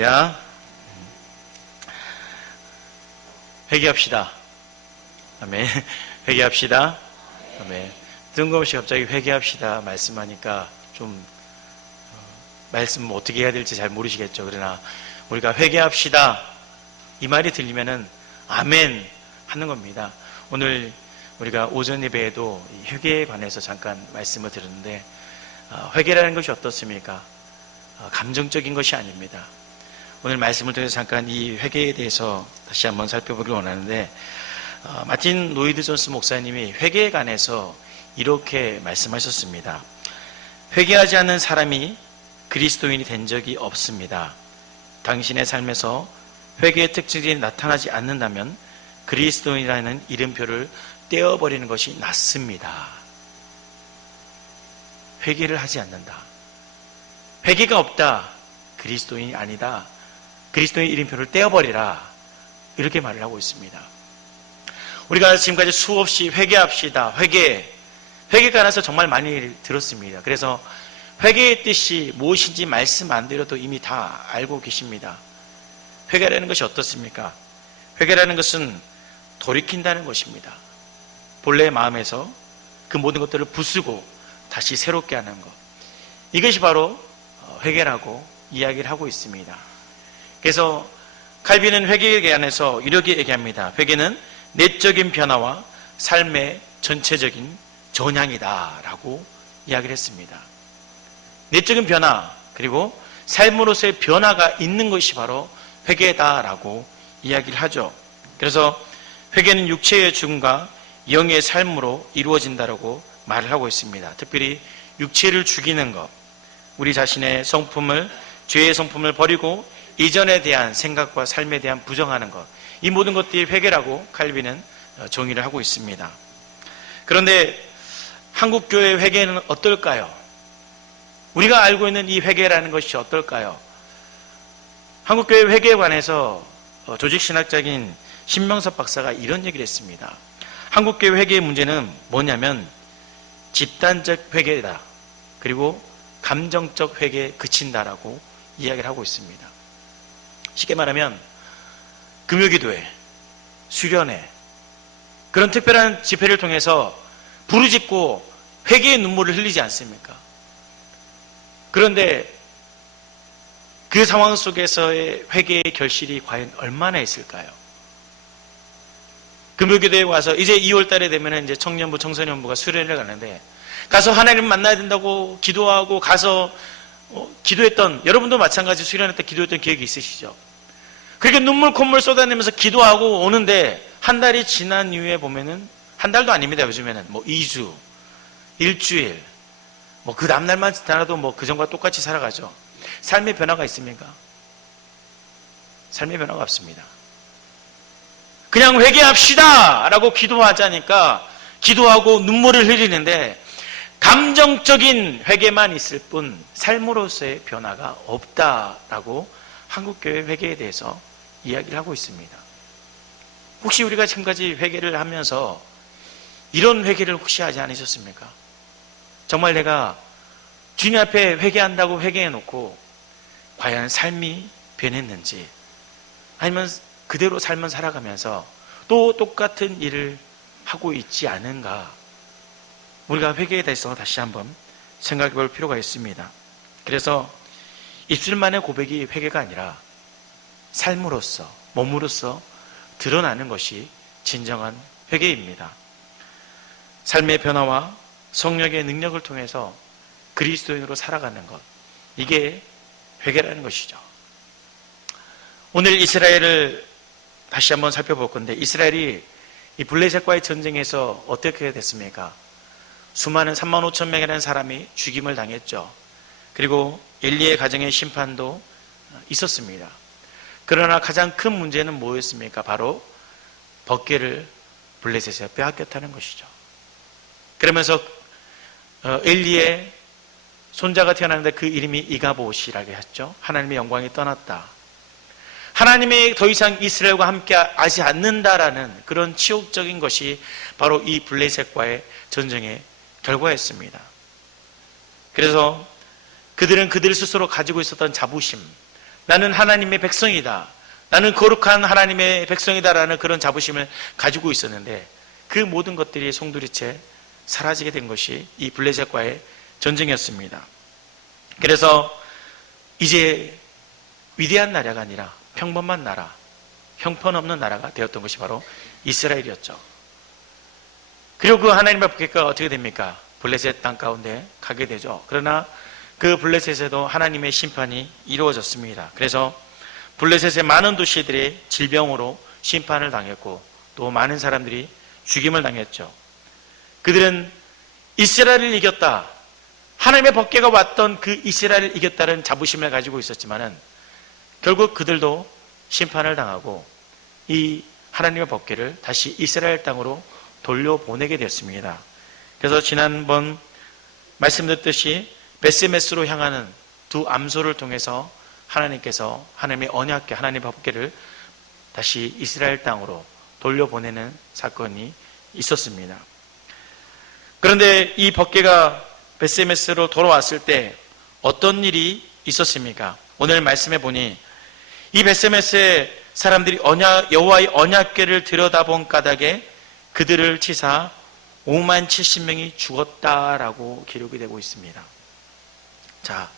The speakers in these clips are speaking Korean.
야, 회개합시다. 아멘. 회개합시다. 아멘. 뜬금없이 갑자기 회개합시다 말씀하니까 좀 말씀 어떻게 해야 될지 잘 모르시겠죠. 그러나 우리가 회개합시다 이 말이 들리면은 아멘 하는 겁니다. 오늘 우리가 오전 예배에도 회개에 관해서 잠깐 말씀을 드렸는데 회개라는 것이 어떻습니까? 감정적인 것이 아닙니다. 오늘 말씀을 통해서 잠깐 이 회개에 대해서 다시 한번 살펴보기를 원하는데 마틴 로이드 존스 목사님이 회개에 관해서 이렇게 말씀하셨습니다. 회개하지 않는 사람이 그리스도인이 된 적이 없습니다. 당신의 삶에서 회개의 특징이 나타나지 않는다면 그리스도인이라는 이름표를 떼어버리는 것이 낫습니다. 회개를 하지 않는다. 회개가 없다. 그리스도인이 아니다. 그리스도의 이름표를 떼어버리라. 이렇게 말을 하고 있습니다. 우리가 지금까지 수없이 회개합시다. 회개에 관해서 정말 많이 들었습니다. 그래서 회개의 뜻이 무엇인지 말씀 안 드려도 이미 다 알고 계십니다. 회개라는 것이 어떻습니까? 회개라는 것은 돌이킨다는 것입니다. 본래의 마음에서 그 모든 것들을 부수고 다시 새롭게 하는 것. 이것이 바로 회개라고 이야기를 하고 있습니다. 그래서 칼빈은 회개에 관해서 이렇게 얘기합니다. 회개는 내적인 변화와 삶의 전체적인 전향이다 라고 이야기를 했습니다. 내적인 변화 그리고 삶으로서의 변화가 있는 것이 바로 회개다라고 이야기를 하죠. 그래서 회개는 육체의 죽음과 영의 삶으로 이루어진다라고 말을 하고 있습니다. 특별히 육체를 죽이는 것, 우리 자신의 성품을, 죄의 성품을 버리고 이전에 대한 생각과 삶에 대한 부정하는 것, 이 모든 것들이 회개라고 칼빈은 정의를 하고 있습니다. 그런데 한국교회의 회개는 어떨까요? 우리가 알고 있는 이 회개라는 것이 어떨까요? 한국교회 회개에 관해서 조직신학자인 신명섭 박사가 이런 얘기를 했습니다. 한국교회 회개의 문제는 뭐냐면 집단적 회개다. 그리고 감정적 회개에 그친다라고 이야기를 하고 있습니다. 쉽게 말하면 금요기도회, 수련회 그런 특별한 집회를 통해서 부르짖고 회개의 눈물을 흘리지 않습니까? 그런데 그 상황 속에서의 회개의 결실이 과연 얼마나 있을까요? 금요기도에 와서 이제 2월 달에 되면 이제 청년부, 청소년부가 수련회를 가는데 가서 하나님 만나야 된다고 기도하고 가서 기도했던, 여러분도 마찬가지 수련회 때 기도했던 기억이 있으시죠? 그렇게 눈물 콧물 쏟아내면서 기도하고 오는데 한 달이 지난 이후에 보면은 한 달도 아닙니다. 요즘에는 2주, 일주일, 그 다음날만 지나도 그 전과 똑같이 살아가죠. 삶의 변화가 있습니까? 삶의 변화가 없습니다. 그냥 회개합시다 라고 기도하자니까 기도하고 눈물을 흘리는데 감정적인 회개만 있을 뿐 삶으로서의 변화가 없다라고 한국교회 회개에 대해서 이야기를 하고 있습니다. 혹시 우리가 지금까지 회개를 하면서 이런 회개를 혹시 하지 않으셨습니까? 정말 내가 주님 앞에 회개한다고 회개해놓고 과연 삶이 변했는지, 아니면 그대로 삶을 살아가면서 또 똑같은 일을 하고 있지 않은가, 우리가 회개에 대해서 다시 한번 생각해 볼 필요가 있습니다. 그래서 입술만의 고백이 회개가 아니라 삶으로서, 몸으로서 드러나는 것이 진정한 회개입니다. 삶의 변화와 성령의 능력을 통해서 그리스도인으로 살아가는 것, 이게 회개라는 것이죠. 오늘 이스라엘을 다시 한번 살펴볼 건데, 이스라엘이 이 블레셋과의 전쟁에서 어떻게 됐습니까? 수많은 3만 5천 명이라는 사람이 죽임을 당했죠. 그리고 엘리의 가정의 심판도 있었습니다. 그러나 가장 큰 문제는 뭐였습니까? 바로 법궤를 블레셋에 빼앗겼다는 것이죠. 그러면서 엘리의 손자가 태어났는데 그 이름이 이가봇이라고 했죠. 하나님의 영광이 떠났다. 하나님이 더 이상 이스라엘과 함께 하지 않는다라는 그런 치욕적인 것이 바로 이 블레셋과의 전쟁의 결과였습니다. 그래서 그들은 그들 스스로 가지고 있었던 자부심, 나는 하나님의 백성이다. 나는 거룩한 하나님의 백성이다라는 그런 자부심을 가지고 있었는데 그 모든 것들이 송두리째 사라지게 된 것이 이 블레셋과의 전쟁이었습니다. 그래서 이제 위대한 나라가 아니라 평범한 나라, 형편없는 나라가 되었던 것이 바로 이스라엘이었죠. 그리고 그 하나님의 법궤가 어떻게 됩니까? 블레셋 땅 가운데 가게 되죠. 그러나 그 블레셋에도 하나님의 심판이 이루어졌습니다. 그래서 블레셋의 많은 도시들이 질병으로 심판을 당했고 또 많은 사람들이 죽임을 당했죠. 그들은 이스라엘을 이겼다. 하나님의 법궤가 왔던 그 이스라엘을 이겼다는 자부심을 가지고 있었지만은 결국 그들도 심판을 당하고 이 하나님의 법궤를 다시 이스라엘 땅으로 돌려보내게 되었습니다. 그래서 지난번 말씀드렸듯이 베스메스로 향하는 두 암소를 통해서 하나님께서 하나님의 언약궤, 하나님의 법궤를 다시 이스라엘 땅으로 돌려보내는 사건이 있었습니다. 그런데 이 법궤가 베스메스로 돌아왔을 때 어떤 일이 있었습니까? 오늘 말씀해 보니 이 베스메스의 사람들이 여호와의 언약궤를 들여다본 까닭에 그들을 치사 5만 70명이 죽었다라고 기록이 되고 있습니다. 자,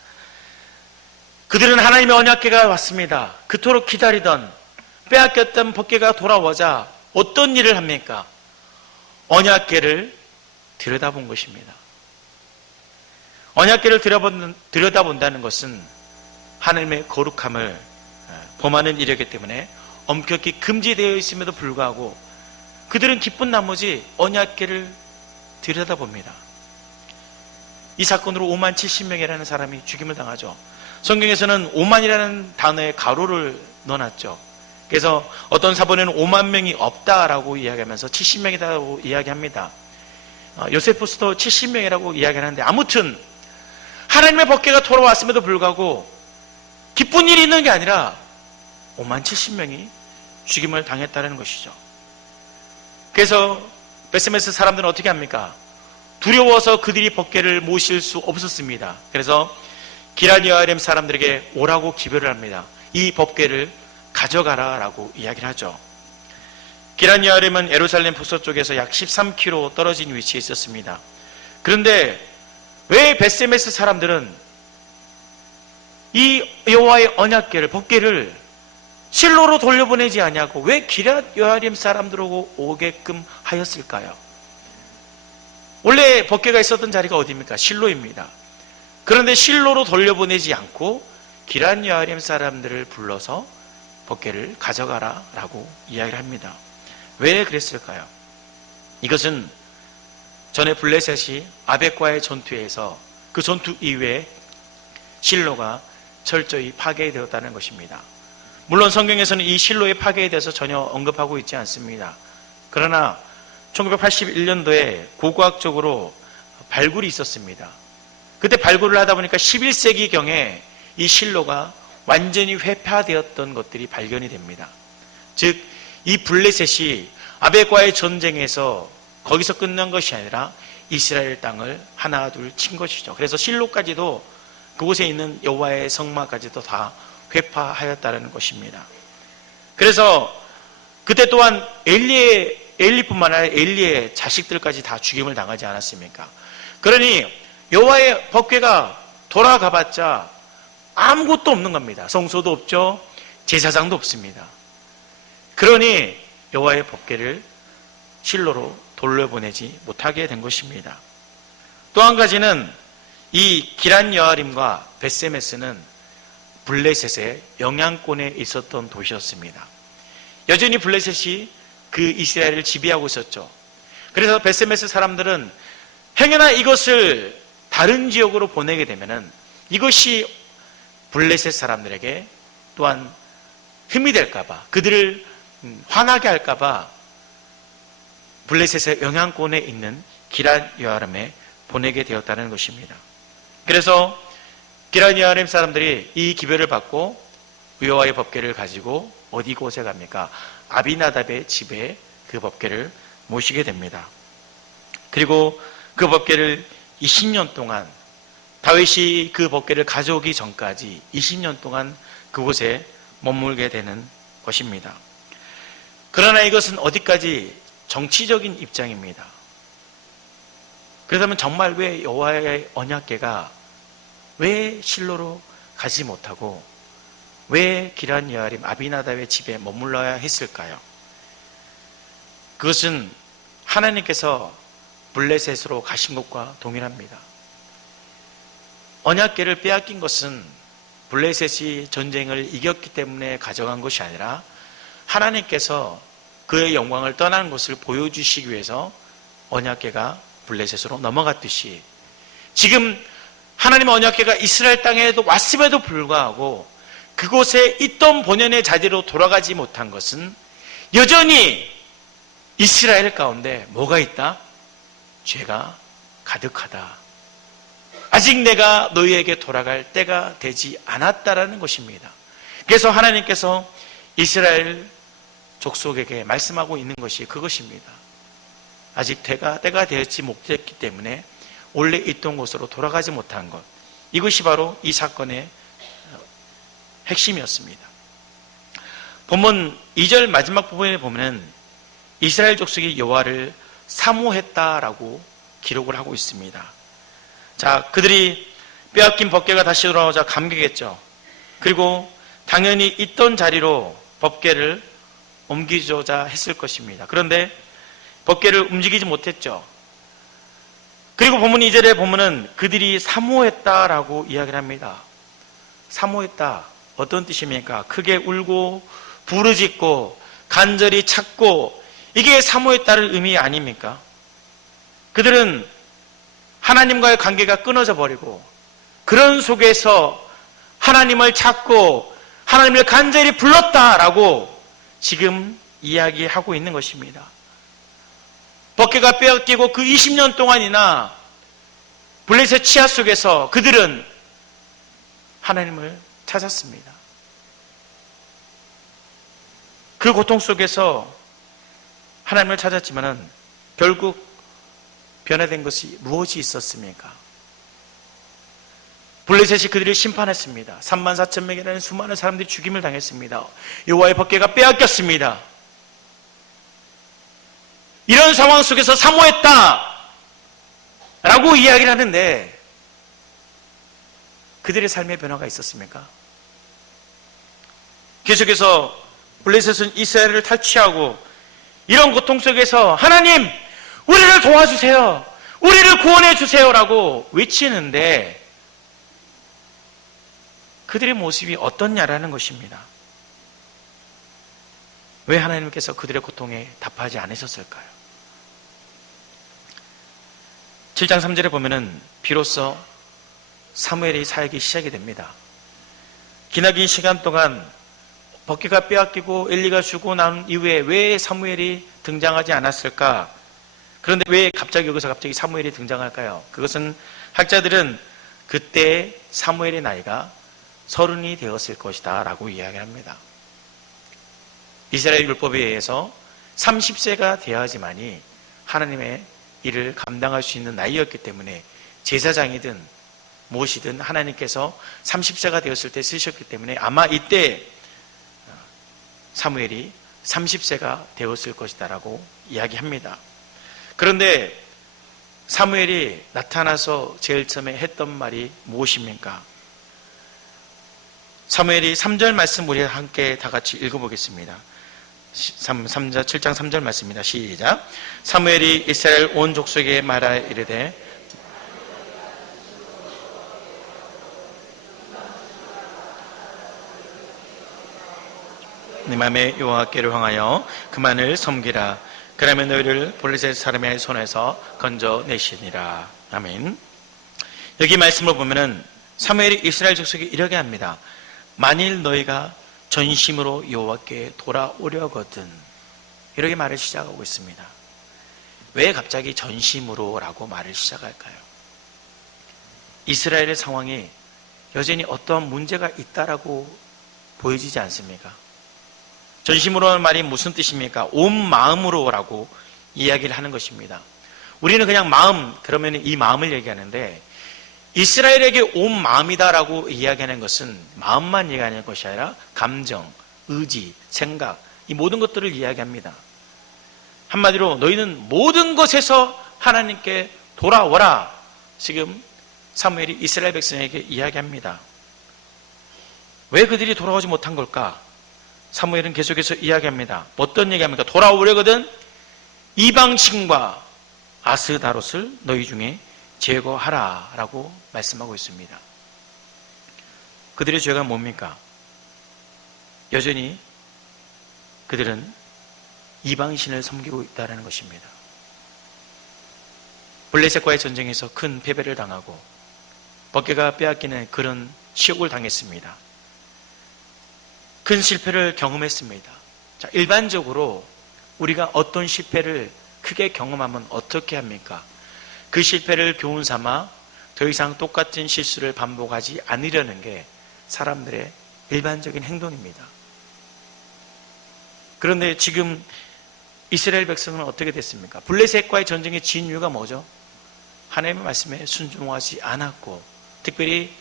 그들은 하나님의 언약궤가 왔습니다. 그토록 기다리던 빼앗겼던 법궤가 돌아오자 어떤 일을 합니까? 언약궤를 들여다본 것입니다. 언약궤를 들여다본다는 것은 하나님의 거룩함을 범하는 일이기 때문에 엄격히 금지되어 있음에도 불구하고 그들은 기쁜 나머지 언약궤를 들여다봅니다. 이 사건으로 5만 70명이라는 사람이 죽임을 당하죠. 성경에서는 5만이라는 단어에 가로를 넣어놨죠. 그래서 어떤 사본에는 5만 명이 없다라고 이야기하면서 70명이라고 이야기합니다. 요세푸스도 70명이라고 이야기하는데 아무튼 하나님의 법궤가 돌아왔음에도 불구하고 기쁜 일이 있는 게 아니라 5만 70명이 죽임을 당했다는 것이죠. 그래서 베스메스 사람들은 어떻게 합니까? 두려워서 그들이 법궤를 모실 수 없었습니다. 그래서 기럇여아림 사람들에게 오라고 기별을 합니다. 이 법궤를 가져가라 라고 이야기를 하죠. 기럇여아림은 예루살렘 북서쪽에서 약 13km 떨어진 위치에 있었습니다. 그런데 왜 베스메스 사람들은 이 여호와의 언약궤를, 법궤를 실로로 돌려보내지 않냐고 왜 기럇여아림 사람들하고 오게끔 하였을까요? 원래 법궤가 있었던 자리가 어디입니까? 실로입니다. 그런데 실로로 돌려보내지 않고 기럇여아림 사람들을 불러서 법궤를 가져가라 라고 이야기를 합니다. 왜 그랬을까요? 이것은 전에 블레셋이 아벡과의 전투에서 그 전투 이후에 실로가 철저히 파괴되었다는 것입니다. 물론 성경에서는 이 실로의 파괴에 대해서 전혀 언급하고 있지 않습니다. 그러나 1981년도에 고고학적으로 발굴이 있었습니다. 그때 발굴을 하다 보니까 11세기경에 이 실로가 완전히 회파되었던 것들이 발견이 됩니다. 즉, 이 블레셋이 아벡과의 전쟁에서 거기서 끝난 것이 아니라 이스라엘 땅을 하나 둘 친 것이죠. 그래서 실로까지도 그곳에 있는 여호와의 성막까지도 다 회파하였다는 것입니다. 그래서 그때 또한 엘리뿐만 아니라 엘리의 자식들까지 다 죽임을 당하지 않았습니까? 그러니 여호와의 법궤가 돌아가봤자 아무것도 없는 겁니다. 성소도 없죠. 제사장도 없습니다. 그러니 여호와의 법궤를 실로로 돌려보내지 못하게 된 것입니다. 또 한 가지는 이 기럇여아림과 베스메스는 블레셋의 영향권에 있었던 도시였습니다. 여전히 블레셋이 그 이스라엘을 지배하고 있었죠. 그래서 베스메스 사람들은 행여나 이것을 다른 지역으로 보내게 되면은 이것이 블레셋 사람들에게 또한 흠이 될까봐, 그들을 화나게 할까봐 블레셋의 영향권에 있는 기럇여아림에 보내게 되었다는 것입니다. 그래서 기럇여아림 사람들이 이 기별을 받고 여호와의 법궤를 가지고 어디 곳에 갑니까? 아비나답의 집에 그 법궤를 모시게 됩니다. 그리고 그 법궤를 20년 동안 다윗이 그 법궤를 가져오기 전까지 20년 동안 그곳에 머물게 되는 것입니다. 그러나 이것은 어디까지 정치적인 입장입니다. 그렇다면 정말 왜 여호와의 언약궤가 왜 실로로 가지 못하고 왜 기란 여아림 아비나답의 집에 머물러야 했을까요? 그것은 하나님께서 블레셋으로 가신 것과 동일합니다. 언약궤를 빼앗긴 것은 블레셋이 전쟁을 이겼기 때문에 가져간 것이 아니라 하나님께서 그의 영광을 떠나는 것을 보여주시기 위해서 언약궤가 블레셋으로 넘어갔듯이 지금 하나님의 언약궤가 이스라엘 땅에도 왔음에도 불구하고 그곳에 있던 본연의 자리로 돌아가지 못한 것은 여전히 이스라엘 가운데 뭐가 있다? 죄가 가득하다. 아직 내가 너희에게 돌아갈 때가 되지 않았다라는 것입니다. 그래서 하나님께서 이스라엘 족속에게 말씀하고 있는 것이 그것입니다. 아직 때가 되었지 못했기 때문에 원래 있던 곳으로 돌아가지 못한 것. 이것이 바로 이 사건의 핵심이었습니다. 본문 2절 마지막 부분에 보면 이스라엘 족속이 여호와를 사모했다라고 기록을 하고 있습니다. 자, 그들이 빼앗긴 법궤가 다시 돌아오자 감격했죠. 그리고 당연히 있던 자리로 법궤를 옮기조자 했을 것입니다. 그런데 법궤를 움직이지 못했죠. 그리고 본문 2절에 보면은 그들이 사모했다라고 이야기를 합니다. 사모했다. 어떤 뜻입니까? 크게 울고 부르짖고 간절히 찾고 이게 사모했다는 의미 아닙니까? 그들은 하나님과의 관계가 끊어져 버리고 그런 속에서 하나님을 찾고 하나님을 간절히 불렀다라고 지금 이야기하고 있는 것입니다. 법궤가 빼앗기고 그 20년 동안이나 블레셋 치하 속에서 그들은 하나님을 찾았습니다. 그 고통 속에서 하나님을 찾았지만은 결국 변화된 것이 무엇이 있었습니까? 블레셋이 그들을 심판했습니다. 34,000명이라는 수많은 사람들이 죽임을 당했습니다. 여호와의 법궤가 빼앗겼습니다. 이런 상황 속에서 사모했다 라고 이야기를 하는데 그들의 삶의 변화가 있었습니까? 계속해서 블레셋은 이스라엘을 탈취하고 이런 고통 속에서 하나님 우리를 도와주세요, 우리를 구원해 주세요라고 외치는데 그들의 모습이 어떻냐라는 것입니다. 왜 하나님께서 그들의 고통에 답하지 않으셨을까요? 7장 3절에 보면은 비로소 사무엘이 사역이 시작이 됩니다. 기나긴 시간 동안 법궤가 빼앗기고 엘리가 죽고 난 이후에 왜 사무엘이 등장하지 않았을까? 그런데 왜 여기서 사무엘이 등장할까요? 그것은 학자들은 그때 사무엘의 나이가 30이 되었을 것이다 라고 이야기합니다. 이스라엘 율법에 의해서 30세가 되어야지만이 하나님의 일을 감당할 수 있는 나이였기 때문에 제사장이든 무엇이든 하나님께서 30세가 되었을 때 쓰셨기 때문에 아마 이때 사무엘이 30세가 되었을 것이다 라고 이야기합니다. 그런데 사무엘이 나타나서 제일 처음에 했던 말이 무엇입니까? 사무엘이 3절 말씀 우리 함께 다 같이 읽어보겠습니다. 7장 3절 말씀입니다. 시작. 사무엘이 이스라엘 온 족속에게 말하 이르되 네 맘에 여호와께를 향하여 그만을 섬기라. 그러면 너희를 블레셋 사람의 손에서 건져내시니라. 아멘. 여기 말씀을 보면은 사무엘이 이스라엘 족속에 이렇게 합니다. 만일 너희가 전심으로 여호와께 돌아오려거든, 이렇게 말을 시작하고 있습니다. 왜 갑자기 전심으로라고 말을 시작할까요? 이스라엘의 상황이 여전히 어떠한 문제가 있다라고 보여지지 않습니까? 전심으로는 말이 무슨 뜻입니까? 온 마음으로라고 이야기를 하는 것입니다. 우리는 그냥 마음, 그러면 이 마음을 얘기하는데 이스라엘에게 온 마음이다라고 이야기하는 것은 마음만 이야기하는 것이 아니라 감정, 의지, 생각, 이 모든 것들을 이야기합니다. 한마디로 너희는 모든 것에서 하나님께 돌아오라. 지금 사무엘이 이스라엘 백성에게 이야기합니다. 왜 그들이 돌아오지 못한 걸까? 사무엘은 계속해서 이야기합니다. 어떤 얘기합니까? 돌아오려거든 이방신과 아스다롯을 너희 중에 제거하라 라고 말씀하고 있습니다. 그들의 죄가 뭡니까? 여전히 그들은 이방신을 섬기고 있다는 것입니다. 블레셋과의 전쟁에서 큰 패배를 당하고 법궤가 빼앗기는 그런 시욕을 당했습니다. 큰 실패를 경험했습니다. 자, 일반적으로 우리가 어떤 실패를 크게 경험하면 어떻게 합니까? 그 실패를 교훈 삼아 더 이상 똑같은 실수를 반복하지 않으려는 게 사람들의 일반적인 행동입니다. 그런데 지금 이스라엘 백성은 어떻게 됐습니까? 블레셋과의 전쟁에 진 이유가 뭐죠? 하나님의 말씀에 순종하지 않았고, 특별히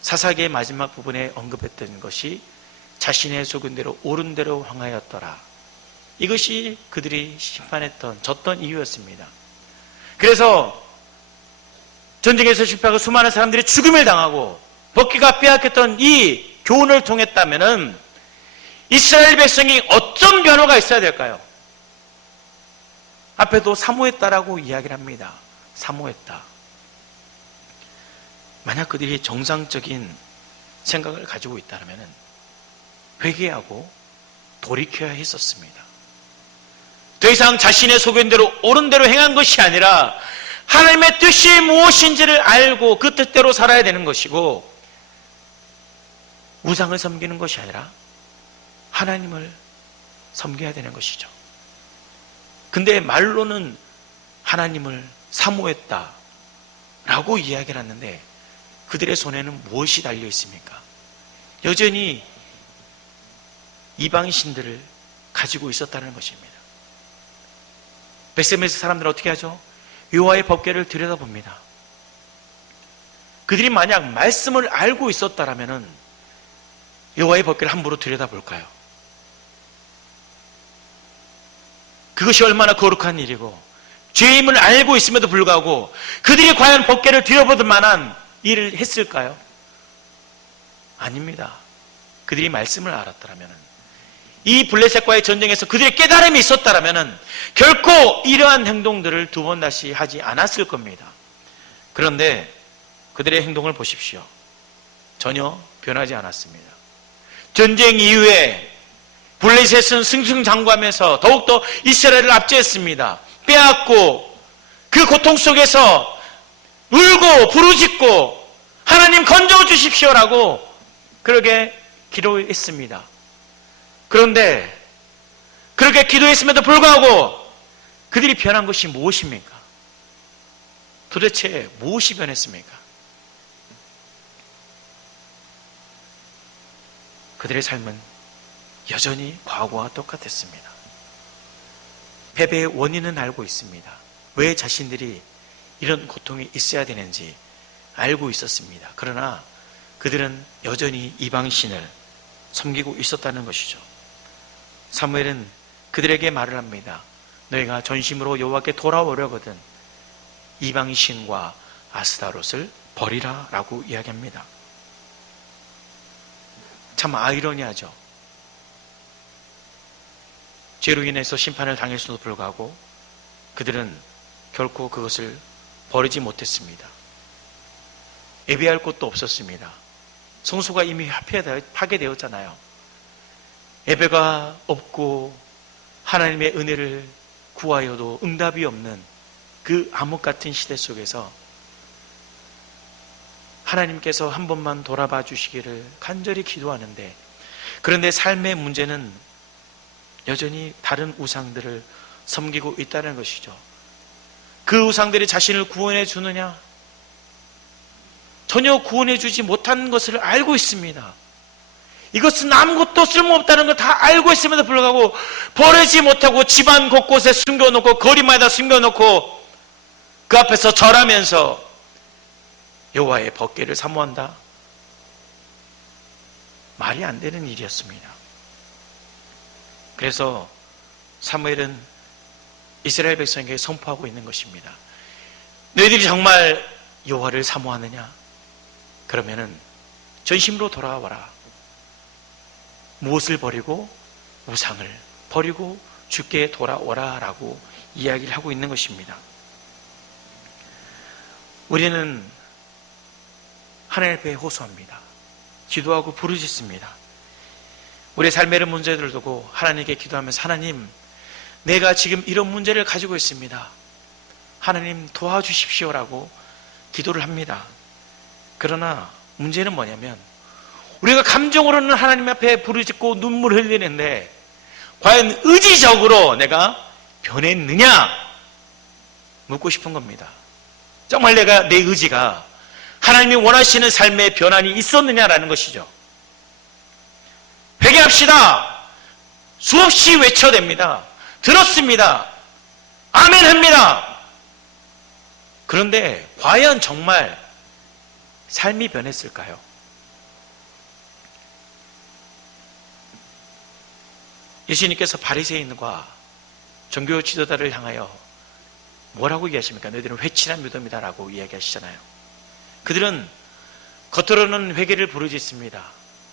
사사기의 마지막 부분에 언급했던 것이 자신의 속은 대로 옳은 대로 행하였더라. 이것이 그들이 심판했던, 졌던 이유였습니다. 그래서 전쟁에서 실패하고 수많은 사람들이 죽음을 당하고 법궤가 빼앗겼던 이 교훈을 통했다면은 이스라엘 백성이 어떤 변화가 있어야 될까요? 앞에도 사모했다라고 이야기를 합니다. 사모했다. 만약 그들이 정상적인 생각을 가지고 있다면 회개하고 돌이켜야 했었습니다. 더 이상 자신의 소견대로 옳은 대로 행한 것이 아니라 하나님의 뜻이 무엇인지를 알고 그 뜻대로 살아야 되는 것이고, 우상을 섬기는 것이 아니라 하나님을 섬겨야 되는 것이죠. 근데 말로는 하나님을 사모했다 라고 이야기를 하는데 그들의 손에는 무엇이 달려 있습니까? 여전히 이방신들을 가지고 있었다는 것입니다. 베세메스 사람들은 어떻게 하죠? 여호와의 법궤를 들여다봅니다. 그들이 만약 말씀을 알고 있었다면 여호와의 법궤를 함부로 들여다볼까요? 그것이 얼마나 거룩한 일이고 죄임을 알고 있음에도 불구하고 그들이 과연 법궤를 들여보들 만한 일을 했을까요? 아닙니다. 그들이 말씀을 알았더라면, 이 블레셋과의 전쟁에서 그들의 깨달음이 있었다면 결코 이러한 행동들을 두 번 다시 하지 않았을 겁니다. 그런데 그들의 행동을 보십시오. 전혀 변하지 않았습니다. 전쟁 이후에 블레셋은 승승장구하면서 더욱더 이스라엘을 압제했습니다. 빼앗고 그 고통 속에서 울고 부르짖고 하나님 건져 주십시오라고 그렇게 기도했습니다. 그런데 그렇게 기도했음에도 불구하고 그들이 변한 것이 무엇입니까? 도대체 무엇이 변했습니까? 그들의 삶은 여전히 과거와 똑같았습니다. 패배의 원인은 알고 있습니다. 왜 자신들이 이런 고통이 있어야 되는지 알고 있었습니다. 그러나 그들은 여전히 이방신을 섬기고 있었다는 것이죠. 사무엘은 그들에게 말을 합니다. 너희가 전심으로 여호와께 돌아오려거든 이방신과 아스다롯을 버리라 라고 이야기합니다. 참 아이러니하죠. 죄로 인해서 심판을 당했음에도 불구하고 그들은 결코 그것을 버리지 못했습니다. 예배할 곳도 없었습니다. 성소가 이미 파괴되었잖아요. 예배가 없고 하나님의 은혜를 구하여도 응답이 없는 그 암흑 같은 시대 속에서 하나님께서 한 번만 돌아봐 주시기를 간절히 기도하는데, 그런데 삶의 문제는 여전히 다른 우상들을 섬기고 있다는 것이죠. 그 우상들이 자신을 구원해 주느냐? 전혀 구원해 주지 못한 것을 알고 있습니다. 이것은 아무것도 쓸모없다는 걸 다 알고 있음에도 불구하고 버리지 못하고 집안 곳곳에 숨겨놓고 거리마다 숨겨놓고 그 앞에서 절하면서 여호와의 법궤를 사모한다? 말이 안 되는 일이었습니다. 그래서 사무엘은 이스라엘 백성에게 선포하고 있는 것입니다. 너희들이 정말 여호와를 사모하느냐? 그러면은 전심으로 돌아와라. 무엇을 버리고? 우상을 버리고 주께 돌아오라 라고 이야기를 하고 있는 것입니다. 우리는 하나님 앞에 호소합니다. 기도하고 부르짖습니다. 우리의 삶의 문제들을 두고 하나님께 기도하면서 하나님, 내가 지금 이런 문제를 가지고 있습니다. 하나님 도와주십시오라고 기도를 합니다. 그러나 문제는 뭐냐면 우리가 감정으로는 하나님 앞에 부르짖고 눈물을 흘리는데 과연 의지적으로 내가 변했느냐? 묻고 싶은 겁니다. 정말 내 의지가 하나님이 원하시는 삶의 변환이 있었느냐라는 것이죠. 회개합시다. 수없이 외쳐댑니다. 들었습니다. 아멘 합니다. 그런데 과연 정말 삶이 변했을까요? 예수님께서 바리새인과 종교 지도자를 향하여 뭐라고 얘기하십니까? 너희들은 회칠한 무덤이다라고 이야기하시잖아요. 그들은 겉으로는 회개를 부르짖습니다.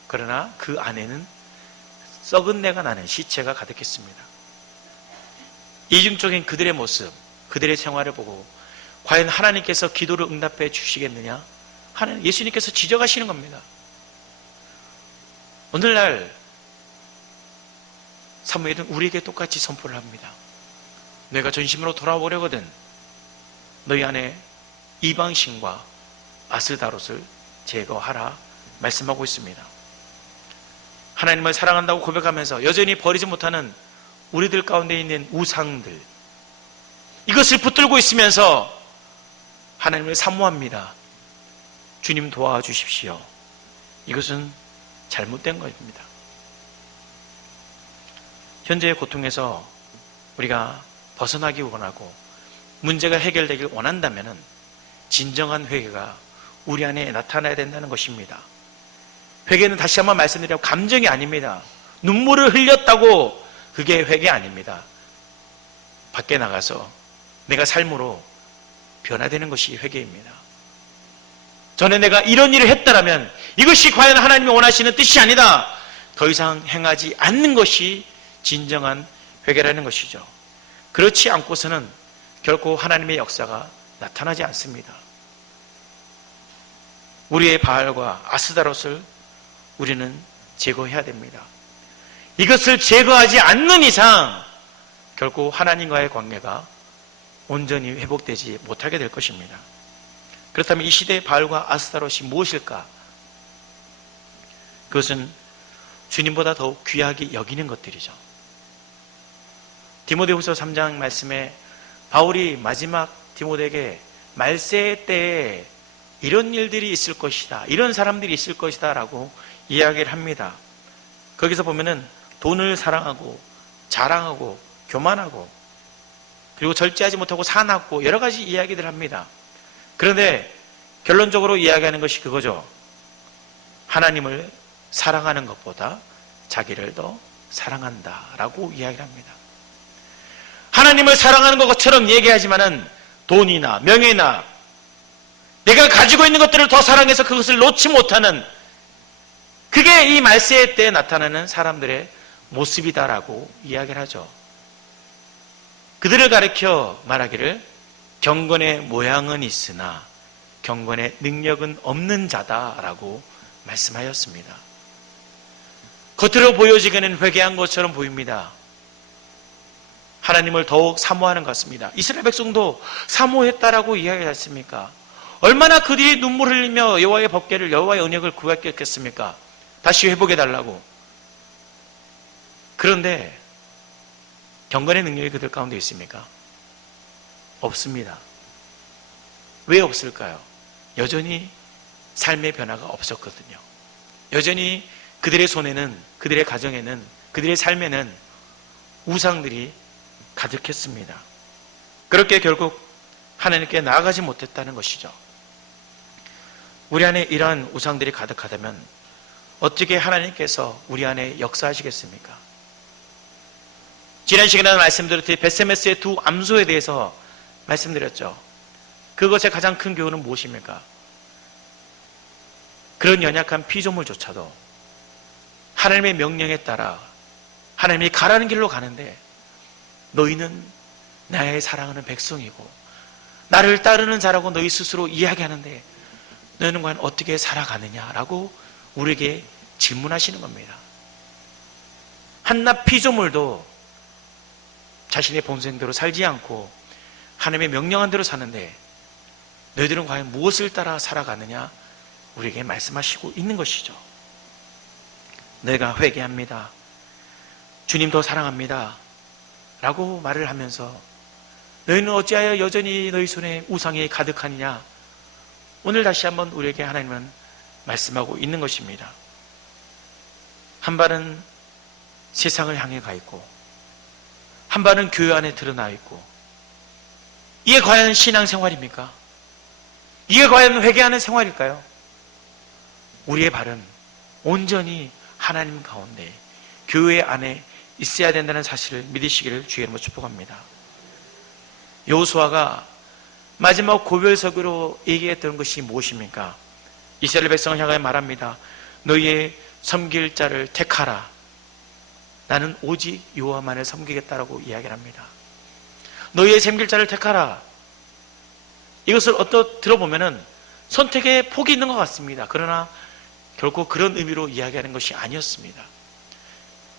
그러나 그 안에는 썩은 내가 나는 시체가 가득했습니다. 이중적인 그들의 모습, 그들의 생활을 보고 과연 하나님께서 기도를 응답해 주시겠느냐? 하는 예수님께서 지적하시는 겁니다. 오늘날 사무엘은 우리에게 똑같이 선포를 합니다. 너희가 전심으로 돌아오려거든 너희 안에 이방신과 아스다롯을 제거하라 말씀하고 있습니다. 하나님을 사랑한다고 고백하면서 여전히 버리지 못하는 우리들 가운데 있는 우상들, 이것을 붙들고 있으면서 하나님을 사모합니다. 주님 도와주십시오. 이것은 잘못된 것입니다. 현재의 고통에서 우리가 벗어나기 원하고 문제가 해결되길 원한다면 진정한 회개가 우리 안에 나타나야 된다는 것입니다. 회개는 다시 한번 말씀드리면 감정이 아닙니다. 눈물을 흘렸다고 그게 회개 아닙니다. 밖에 나가서 내가 삶으로 변화되는 것이 회개입니다. 전에 내가 이런 일을 했다라면 이것이 과연 하나님이 원하시는 뜻이 아니다. 더 이상 행하지 않는 것이 진정한 회개라는 것이죠. 그렇지 않고서는 결코 하나님의 역사가 나타나지 않습니다. 우리의 바알과 아스다롯을 우리는 제거해야 됩니다. 이것을 제거하지 않는 이상 결코 하나님과의 관계가 온전히 회복되지 못하게 될 것입니다. 그렇다면 이 시대의 바알과 아스다롯이 무엇일까? 그것은 주님보다 더욱 귀하게 여기는 것들이죠. 디모데후서 3장 말씀에 바울이 마지막 디모데에게 말세 때에 이런 일들이 있을 것이다, 이런 사람들이 있을 것이다 라고 이야기를 합니다. 거기서 보면은 돈을 사랑하고 자랑하고 교만하고 그리고 절제하지 못하고 사납고 여러 가지 이야기들을 합니다. 그런데 결론적으로 이야기하는 것이 그거죠. 하나님을 사랑하는 것보다 자기를 더 사랑한다 라고 이야기를 합니다. 하나님을 사랑하는 것처럼 얘기하지만은 돈이나 명예나 내가 가지고 있는 것들을 더 사랑해서 그것을 놓지 못하는, 그게 이 말세 때 나타나는 사람들의 모습이다라고 이야기를 하죠. 그들을 가리켜 말하기를 경건의 모양은 있으나 경건의 능력은 없는 자다라고 말씀하였습니다. 겉으로 보여지기는 회개한 것처럼 보입니다. 하나님을 더욱 사모하는 것 같습니다. 이스라엘 백성도 사모했다라고 이야기했습니까? 얼마나 그들이 눈물 흘리며 여호와의 법궤를, 여호와의 언약을 구했겠습니까? 다시 회복해달라고. 그런데 경건의 능력이 그들 가운데 있습니까? 없습니다. 왜 없을까요? 여전히 삶의 변화가 없었거든요. 여전히 그들의 손에는, 그들의 가정에는, 그들의 삶에는 우상들이 가득했습니다. 그렇게 결국 하나님께 나아가지 못했다는 것이죠. 우리 안에 이러한 우상들이 가득하다면 어떻게 하나님께서 우리 안에 역사하시겠습니까? 지난 시간에 말씀드렸듯이 벳세메스의 두 암소에 대해서 말씀드렸죠. 그것의 가장 큰 교훈은 무엇입니까? 그런 연약한 피조물조차도 하나님의 명령에 따라 하나님이 가라는 길로 가는데, 너희는 나의 사랑하는 백성이고 나를 따르는 자라고 너희 스스로 이야기하는데 너희는 과연 어떻게 살아가느냐라고 우리에게 질문하시는 겁니다. 한낱 피조물도 자신의 본성대로 살지 않고 하나님의 명령한 대로 사는데 너희들은 과연 무엇을 따라 살아가느냐 우리에게 말씀하시고 있는 것이죠. 내가 회개합니다, 주님 더 사랑합니다 라고 말을 하면서 너희는 어찌하여 여전히 너희 손에 우상이 가득하느냐, 오늘 다시 한번 우리에게 하나님은 말씀하고 있는 것입니다. 한 발은 세상을 향해 가 있고 한 발은 교회 안에 드러나 있고, 이게 과연 신앙생활입니까? 이게 과연 회개하는 생활일까요? 우리의 발은 온전히 하나님 가운데 교회 안에 있어야 된다는 사실을 믿으시기를 주의 이름으로 축복합니다. 여호수아가 마지막 고별석으로 얘기했던 것이 무엇입니까? 이스라엘 백성을 향하여 말합니다. 너희의 섬길 자를 택하라. 나는 오직 여호와만을 섬기겠다라고 이야기를 합니다. 너희의 섬길 자를 택하라. 이것을 들어보면은 선택에 폭이 있는 것 같습니다. 그러나 결코 그런 의미로 이야기하는 것이 아니었습니다.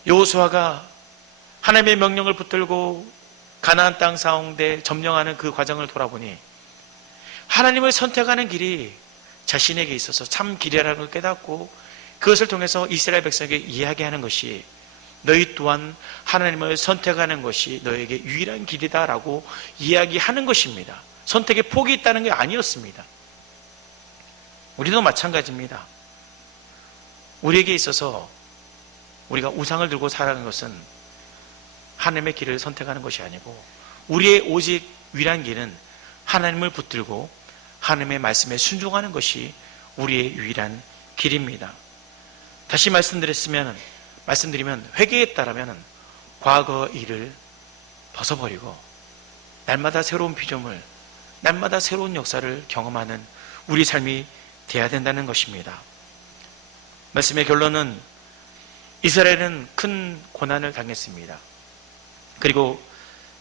여호수아가 하나님의 명령을 붙들고 가나안 땅 사ong대 점령하는 그 과정을 돌아보니 하나님을 선택하는 길이 자신에게 있어서 참 길이라는 걸 깨닫고 그것을 통해서 이스라엘 백성에게 이야기하는 것이 너희 또한 하나님을 선택하는 것이 너에게 유일한 길이다라고 이야기하는 것입니다. 선택에 폭이 있다는 게 아니었습니다. 우리도 마찬가지입니다. 우리에게 있어서 우리가 우상을 들고 살아가는 것은 하나님의 길을 선택하는 것이 아니고 우리의 오직 유일한 길은 하나님을 붙들고 하나님의 말씀에 순종하는 것이 우리의 유일한 길입니다. 다시 말씀드리면 회개에 따르면 과거 일을 벗어버리고 날마다 새로운 피조물, 날마다 새로운 역사를 경험하는 우리 삶이 되어야 된다는 것입니다. 말씀의 결론은 이스라엘은 큰 고난을 당했습니다. 그리고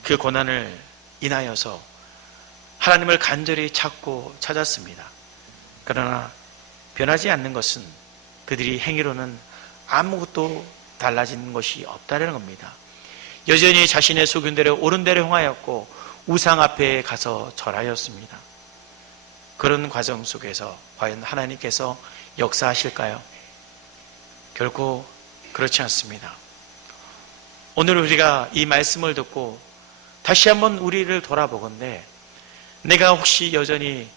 그 고난을 인하여서 하나님을 간절히 찾았습니다. 그러나 변하지 않는 것은 그들이 행위로는 아무것도 달라지는 것이 없다는 겁니다. 여전히 자신의 소견대로 옳은 대로 행하였고 우상 앞에 가서 절하였습니다. 그런 과정 속에서 과연 하나님께서 역사하실까요? 결코 그렇지 않습니다. 오늘 우리가 이 말씀을 듣고 다시 한번 우리를 돌아보건대 내가 혹시 여전히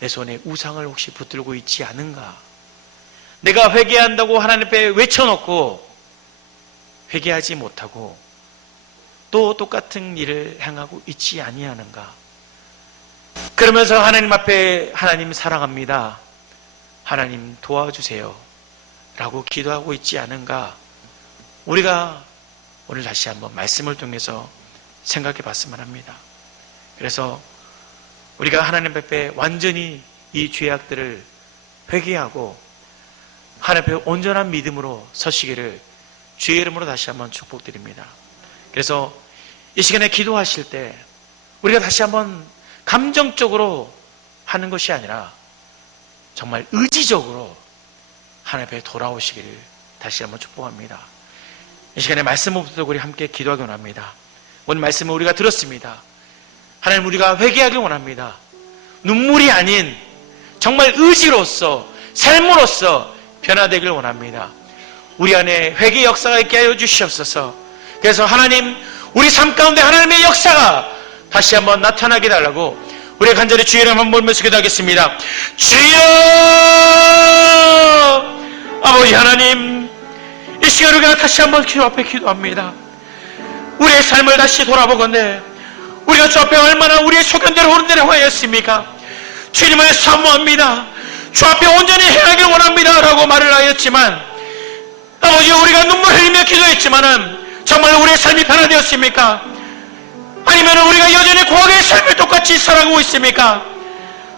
내 손에 우상을 혹시 붙들고 있지 않은가? 내가 회개한다고 하나님 앞에 외쳐놓고 회개하지 못하고 또 똑같은 일을 행하고 있지 아니하는가? 그러면서 하나님 앞에 하나님 사랑합니다, 하나님 도와주세요 라고 기도하고 있지 않은가? 우리가 오늘 다시 한번 말씀을 통해서 생각해 봤으면 합니다. 그래서 우리가 하나님 앞에 완전히 이 죄악들을 회개하고 하나님 앞에 온전한 믿음으로 서시기를 주의 이름으로 다시 한번 축복드립니다. 그래서 이 시간에 기도하실 때 우리가 다시 한번 감정적으로 하는 것이 아니라 정말 의지적으로 하나님 앞에 돌아오시기를 다시 한번 축복합니다. 이 시간에 말씀을 붙들고 우리 함께 기도하기 원합니다. 오늘 말씀을 우리가 들었습니다. 하나님, 우리가 회개하기 원합니다. 눈물이 아닌 정말 의지로서 삶으로서 변화되길 원합니다. 우리 안에 회개 역사가 있게 하여 주시옵소서. 그래서 하나님, 우리 삶 가운데 하나님의 역사가 다시 한번 나타나게 달라고 우리 간절히 주의 이름 한번 몰면서 기도하겠습니다. 주여! 아버지 하나님, 이 시간 우리가 다시 한번 주 앞에 기도합니다. 우리의 삶을 다시 돌아보건대 우리가 주 앞에 얼마나 우리의 소견대로 옳은 대로 하였습니까? 주님을 사모합니다. 주 앞에 온전히 행하길 원합니다 라고 말을 하였지만, 아버지, 우리가 눈물 흘리며 기도했지만은 정말 우리의 삶이 변화되었습니까? 아니면 우리가 여전히 고아의 삶을 똑같이 살아가고 있습니까?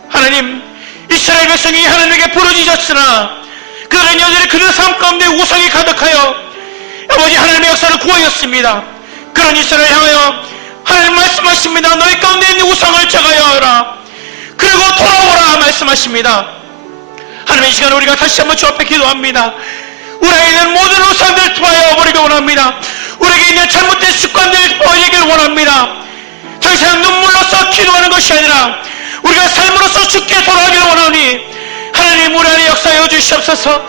하나님, 이스라엘 백성이 하나님에게 부르짖었으나 그들은 여전히 그들 삶 가운데 우상이 가득하여 아버지 하나님의 역사를 구하였습니다. 그런 이스라엘 향하여 하나님 말씀하십니다. 너희 가운데 있는 우상을 제거하여 하라. 그리고 돌아오라 말씀하십니다. 하나님, 이 시간에 우리가 다시 한번 주 앞에 기도합니다. 우리에게 있는 모든 우상들을 투하여 버리기 원합니다. 우리에게 있는 잘못된 습관들을 버리길 원합니다. 더 이상 눈물로서 기도하는 것이 아니라 우리가 삶으로서 주께 돌아가기를 원하니 하나님, 우리 안에 역사하여 주시옵소서.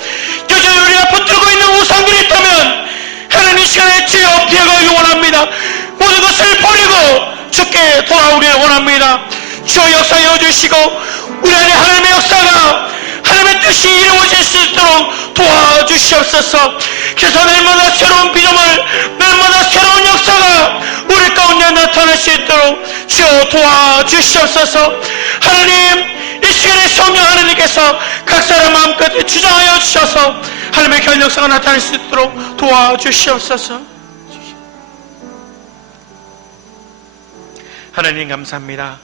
여전히 우리가 붙들고 있는 우상들이 있다면 하나님, 이 시간에 주여 피해가길 원합니다. 모든 것을 버리고 주께 돌아오기를 원합니다. 주여 역사하여 주시고 우리 안에 하나님의 역사가 하나님의 뜻이 이루어질 수 있도록 도와주시옵소서. 그래서 날마다 새로운 비전을, 날마다 새로운 역사가 우리 가운데 나타날 수 있도록 주여 도와주시옵소서. 하나님, 이 시간에 성령 하나님께서 각 사람 마음까지 주장하여 주셔서 하나님의 교회 역사가 나타날 수 있도록 도와주시옵소서. 하나님, 감사합니다.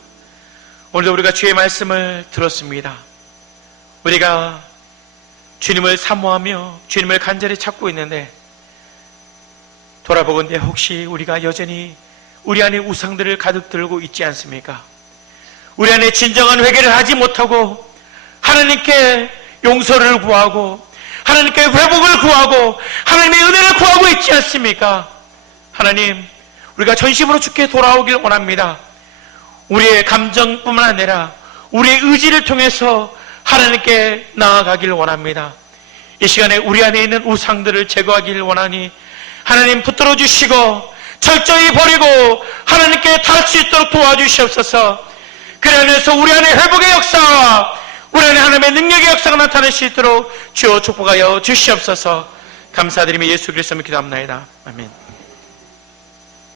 오늘도 우리가 주의 말씀을 들었습니다. 우리가 주님을 사모하며 주님을 간절히 찾고 있는데, 돌아보건대 혹시 우리가 여전히 우리 안에 우상들을 가득 들고 있지 않습니까? 우리 안에 진정한 회개를 하지 못하고 하나님께 용서를 구하고 하나님께 회복을 구하고 하나님의 은혜를 구하고 있지 않습니까? 하나님, 우리가 전심으로 주께 돌아오길 원합니다. 우리의 감정뿐만 아니라 우리의 의지를 통해서 하나님께 나아가길 원합니다. 이 시간에 우리 안에 있는 우상들을 제거하길 원하니 하나님, 붙들어 주시고 철저히 버리고 하나님께 닿을 수 있도록 도와주시옵소서. 그러면서 우리 안에 회복의 역사와 우리 안에 하나님의 능력의 역사가 나타날 수 있도록 주여 축복하여 주시옵소서. 감사드리며 예수 그리스도로 기도합나이다. 아멘.